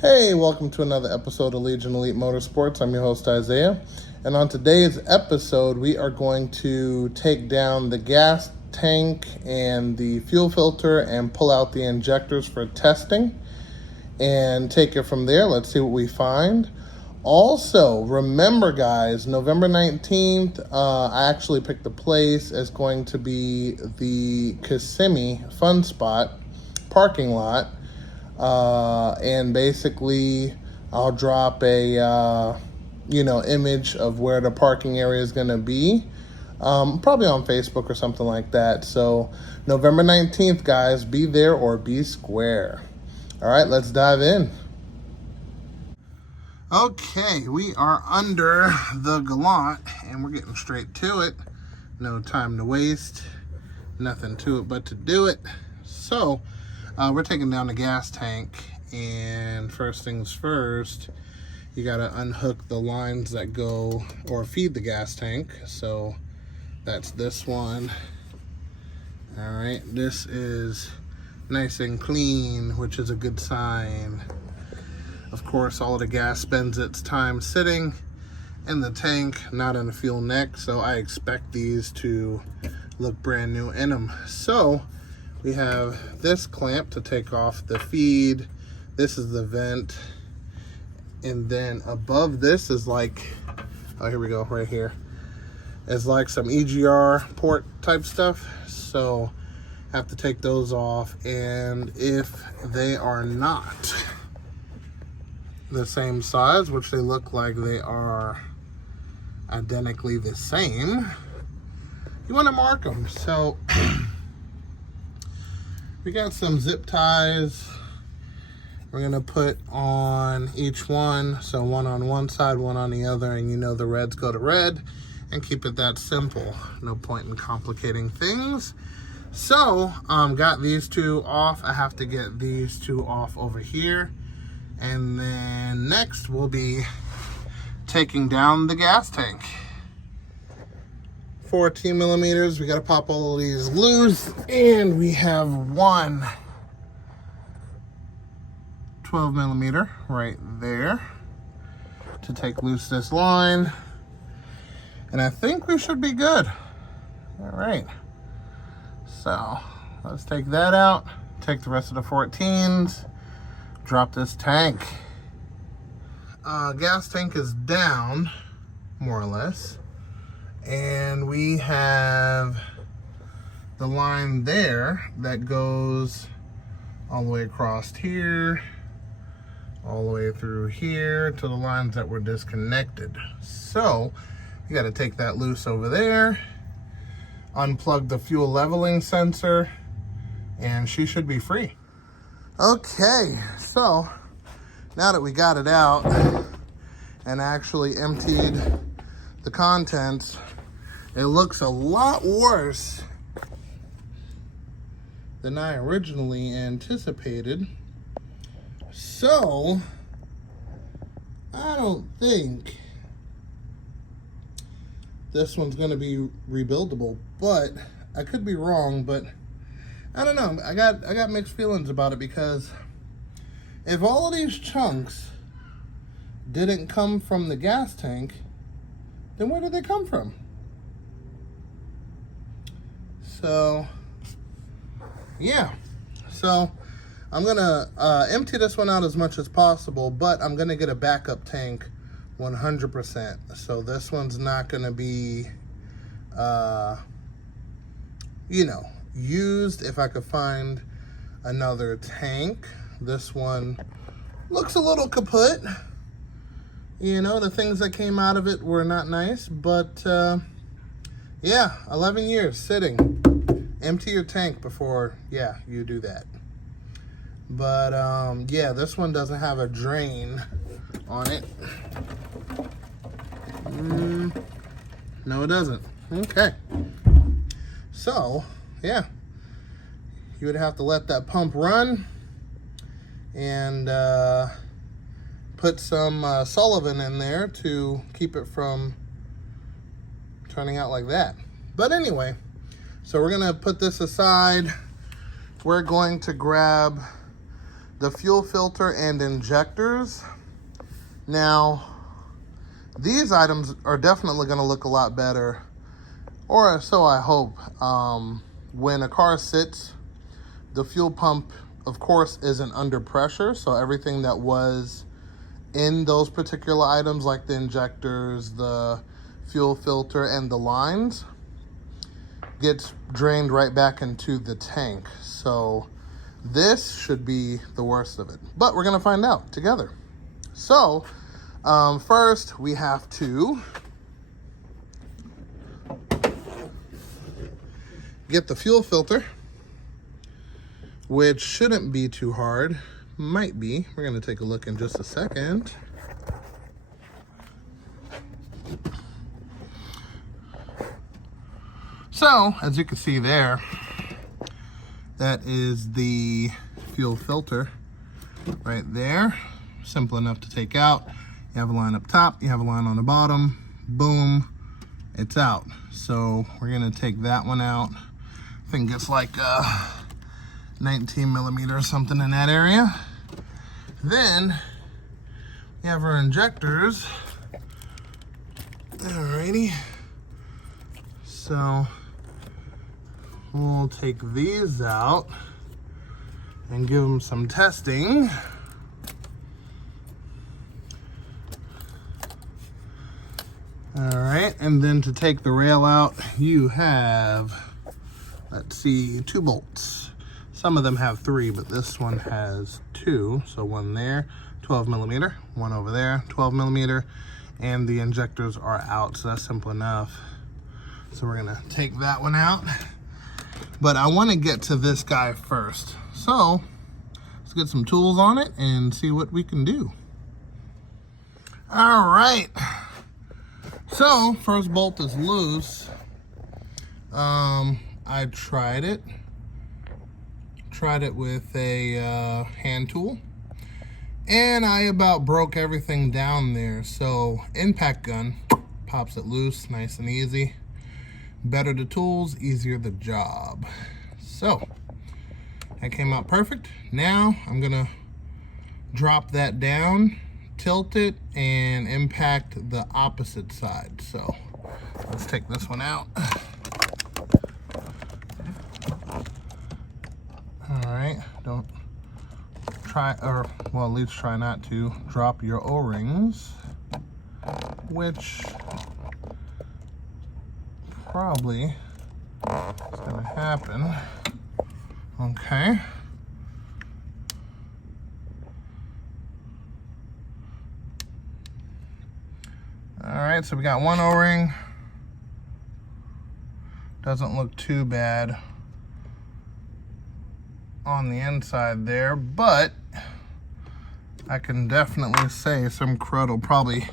Hey, welcome to another episode of Legion Elite Motorsports. I'm your host, Isaiah. And on today's episode, we are going to take down the gas tank and the fuel filter and pull out the injectors for testing and take it from there. Let's see what we find. Also, remember guys, November 19th, I actually picked the place as going to be the Kissimmee Fun Spot parking lot. And basically I'll drop a image of where the parking area is going to be, probably on Facebook or something like that. So November 19th, guys, be there or be square. All right, let's dive in. Okay, we are under the Galant and we're getting straight to it. No time to waste, nothing to it but to do it. So we're taking down the gas tank, and first things first, you got to unhook the lines that go or feed the gas tank. So that's this one. All right, this is nice and clean, which is a good sign. Of course, all of the gas spends its time sitting in the tank, not in the fuel neck, so I expect these to look brand new in them. So we have this clamp to take off the feed. This is the vent. And then above this is like, oh, here we go, right here. It's like some EGR port type stuff. So I have to take those off. And if they are not the same size, which they look like they are identically the same, you want to mark them. So we got some zip ties we're gonna put on each one. So one on one side, one on the other, and you know the reds go to red, and keep it that simple. No point in complicating things. So got these two off. I have to get these two off over here. And then next we'll be taking down the gas tank. 14 millimeters, we gotta pop all of these loose, and we have one 12 millimeter right there to take loose this line, and I think we should be good. All right, so let's take that out, take the rest of the 14s, drop this tank. Gas tank is down, more or less. And we have the line there that goes all the way across here, all the way through here to the lines that were disconnected. So you got to take that loose over there, unplug the fuel leveling sensor, and she should be free. Okay, so now that we got it out and actually emptied the contents, it looks a lot worse than I originally anticipated. So I don't think this one's going to be rebuildable, but I could be wrong. But I don't know. I got mixed feelings about it, because if all of these chunks didn't come from the gas tank, then where did they come from? So, yeah. So, I'm going to empty this one out as much as possible, but I'm going to get a backup tank 100%. So, this one's not going to be, used if I could find another tank. This one looks a little kaput. You know, the things that came out of it were not nice, but yeah, 11 years sitting. Empty your tank before, you do that. But yeah, this one doesn't have a drain on it. No, it doesn't. Okay. So, yeah, you would have to let that pump run and put some Sullivan in there to keep it from turning out like that. But anyway, so we're gonna put this aside. We're going to grab the fuel filter and injectors. Now, these items are definitely going to look a lot better, or so I hope. When a car sits, the fuel pump, of course, isn't under pressure, so everything that was in those particular items, like the injectors, the fuel filter, and the lines, gets drained right back into the tank. So this should be the worst of it, but we're gonna find out together. So first we have to get the fuel filter, which shouldn't be too hard. Might be. We're gonna take a look in just a second. So, as you can see there, that is the fuel filter right there. Simple enough to take out. You have a line up top, you have a line on the bottom, boom, it's out. So we're gonna take that one out. I think it's like 19 millimeter or something in that area. Then we have our injectors. Alrighty. So we'll take these out and give them some testing. Alright, and then to take the rail out, you have, let's see, 2 bolts. Some of them have 3, but this one has 2. So one there, 12 millimeter, one over there, 12 millimeter, and the injectors are out, so that's simple enough. So we're gonna take that one out. But I wanna get to this guy first. So let's get some tools on it and see what we can do. All right. So first bolt is loose. I tried it with a hand tool, and I about broke everything down there. So impact gun pops it loose, nice and easy. Better the tools, easier the job. So that came out perfect. Now I'm gonna drop that down, tilt it, and impact the opposite side. So let's take this one out. All right, don't try, or well, at least try not to drop your O-rings, which probably is gonna happen. Okay. All right, so we got one O-ring. Doesn't look too bad on the inside there, but I can definitely say some crud will probably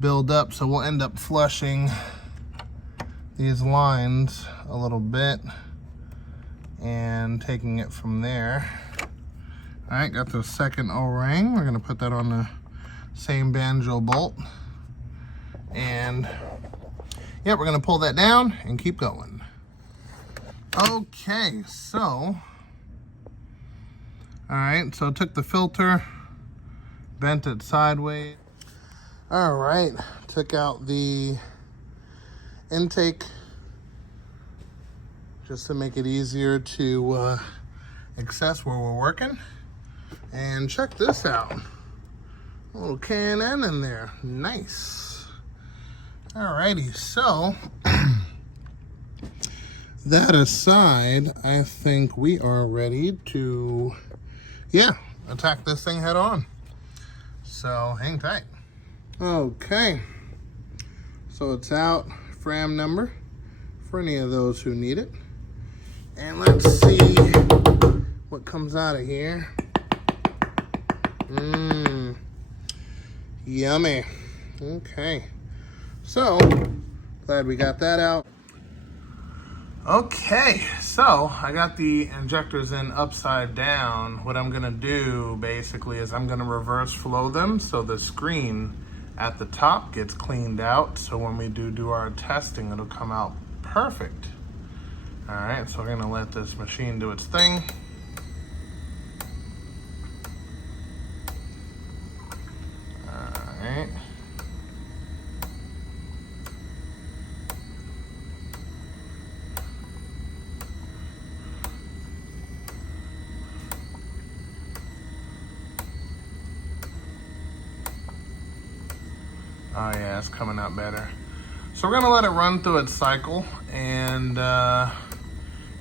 build up, so we'll end up flushing these lines a little bit and taking it from there. All right, got the second O-ring. We're gonna put that on the same banjo bolt. And yeah, we're gonna pull that down and keep going. Okay, so, all right, so I took the filter, bent it sideways. All right, took out the intake just to make it easier to access where we're working. And check this out, a little K&N in there, nice. Alrighty, so that aside, I think we are ready to, attack this thing head on. So hang tight. Okay, so it's out, FRAM number for any of those who need it. And let's see what comes out of here. Yummy. Okay. So, glad we got that out. Okay, so I got the injectors in upside down. What I'm gonna do basically is I'm gonna reverse flow them so the screen at the top gets cleaned out. So when we do our testing, it'll come out perfect. All right, so we're gonna let this machine do its thing. Oh yeah, it's coming out better. So we're gonna let it run through its cycle, and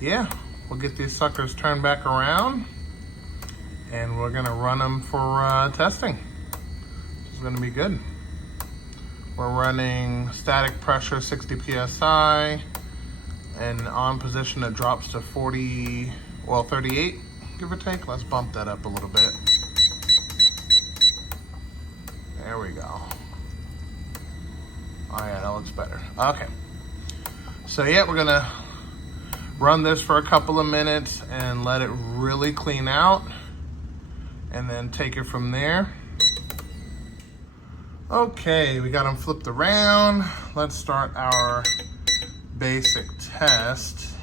yeah, we'll get these suckers turned back around, and we're gonna run them for testing. It's gonna be good. We're running static pressure 60 PSI, and on position it drops to 38, give or take. Let's bump that up a little bit. There we go. Oh yeah, that looks better. Okay. So yeah, we're gonna run this for a couple of minutes and let it really clean out, and then take it from there. Okay, we got them flipped around. Let's start our basic test.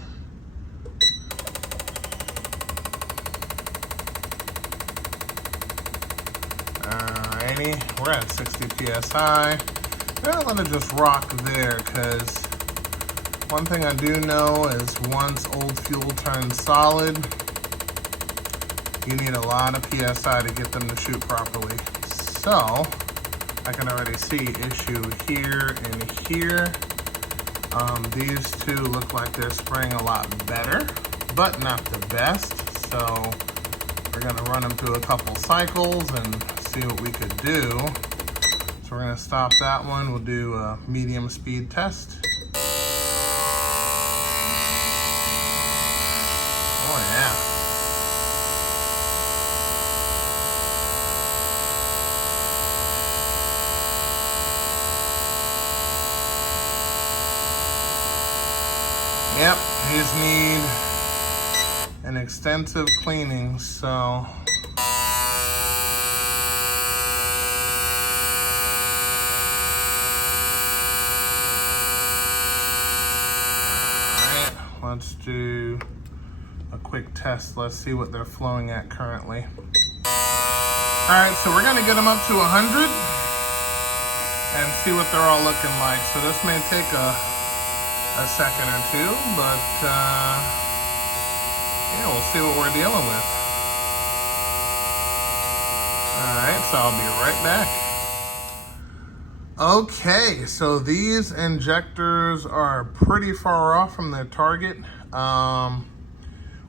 Alrighty, we're at 60 PSI. I'm gonna let it just rock there, because one thing I do know is once old fuel turns solid, you need a lot of PSI to get them to shoot properly. So, I can already see issue here and here. These two look like they're spraying a lot better, but not the best. So, we're gonna run them through a couple cycles and see what we could do. So we're gonna stop that one. We'll do a medium speed test. Oh yeah. Yep, these need an extensive cleaning, so. Let's do a quick test. Let's see what they're flowing at currently. All right, so we're gonna get them up to 100 and see what they're all looking like. So this may take a second or two, but yeah, we'll see what we're dealing with. All right, so I'll be right back. Okay, so these injectors are pretty far off from their target. What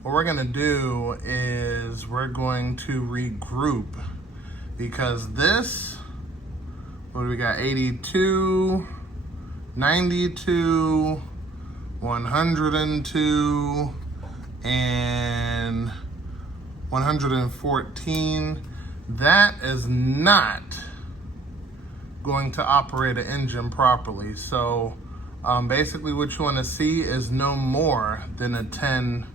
we're gonna do is we're going to regroup, because this, what do we got? 82, 92, 102, and 114. That is not going to operate an engine properly. So basically what you want to see is no more than a 10%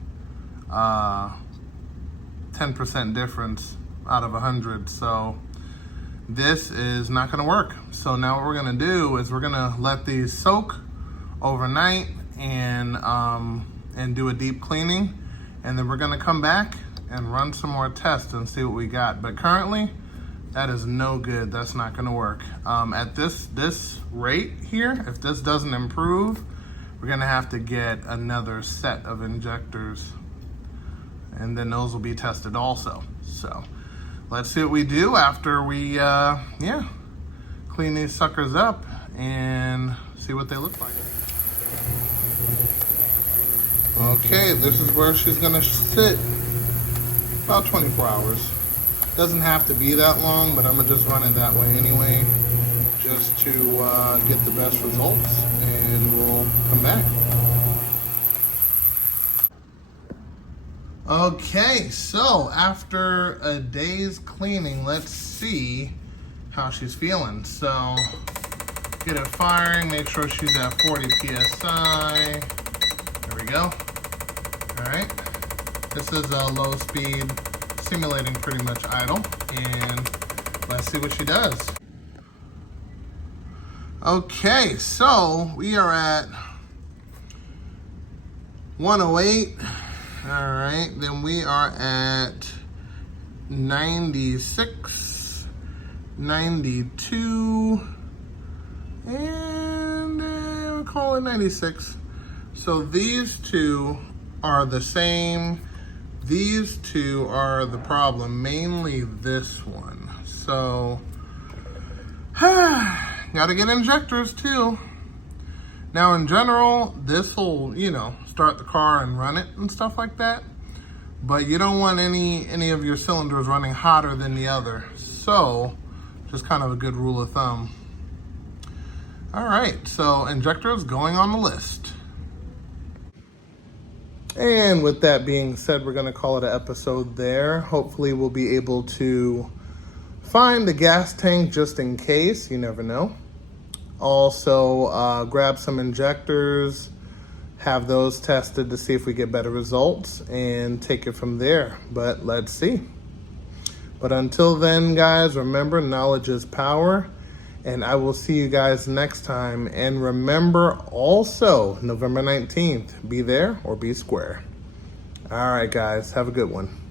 difference out of 100. So this is not going to work. So now what we're going to do is we're going to let these soak overnight and do a deep cleaning, and then we're going to come back and run some more tests and see what we got. But currently, that is no good. That's not gonna work. At this rate here, if this doesn't improve, we're gonna have to get another set of injectors, and then those will be tested also. So let's see what we do after we clean these suckers up and see what they look like. Okay, this is where she's gonna sit. About 24 hours. Doesn't have to be that long, but I'm gonna just run it that way anyway, just to get the best results, and we'll come back. Okay, so after a day's cleaning, let's see how she's feeling. So get it firing, make sure she's at 40 PSI. There we go. All right. This is a low speed, simulating pretty much idle, and let's see what she does. Okay, so we are at 108. All right, then we are at 96, 92, and we'll call it 96. So these two are the same. These two are the problem, mainly this one. So gotta get injectors too. Now in general, this will, you know, start the car and run it and stuff like that. But you don't want any of your cylinders running hotter than the other. So, just kind of a good rule of thumb. All right, so injectors going on the list. And with that being said, we're gonna call it an episode there. Hopefully we'll be able to find the gas tank just in case, you never know. Also, grab some injectors, have those tested to see if we get better results, and take it from there. But let's see. But until then, guys, remember, knowledge is power, and I will see you guys next time. And remember also, November 19th, be there or be square. All right, guys, have a good one.